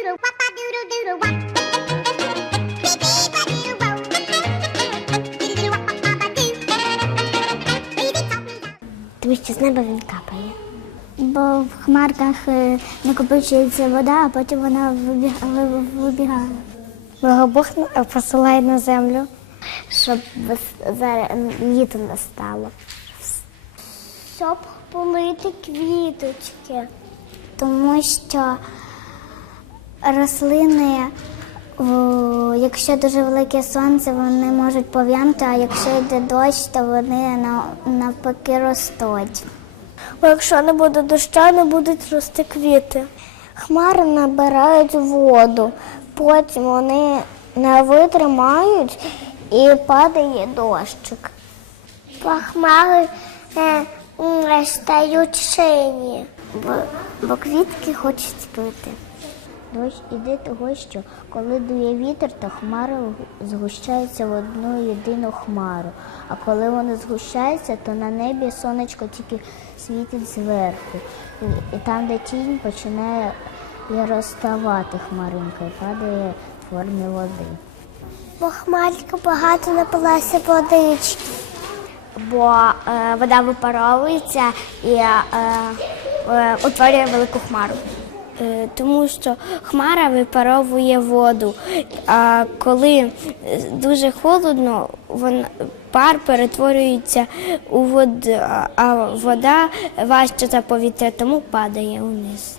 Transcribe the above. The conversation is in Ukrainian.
doodle wop a doodle doodle down. Тому що з неба він капає. Бо в хмарках е, накопичується вода, а потім вона вибігає. Бо Бог посилає на землю, щоб літо настало. Щоб полити квіточки. Тому що рослини, якщо дуже велике сонце, вони можуть пов'янути, а якщо йде дощ, то вони навпаки ростуть. Бо якщо не буде дощу, не будуть рости квіти. Хмари набирають воду, потім вони не витримають і падає дощик. Бо хмари е, стають сині, бо, бо квітки хочуть пити. Дощ іде того, що коли дує вітер, то хмари згущаються в одну єдину хмару. А коли вони згущаються, то на небі сонечко тільки світить зверху. І, там, де тінь, починає розставати хмаринка і падає в формі води. Бо хмарка багато напилася водички. Бо е, вода випаровується і е, е, утворює велику хмару. Е, тому що хмара випаровує воду. А коли е, дуже холодно, вон, пар перетворюється у воду, а вода важче за повітря, тому падає униз.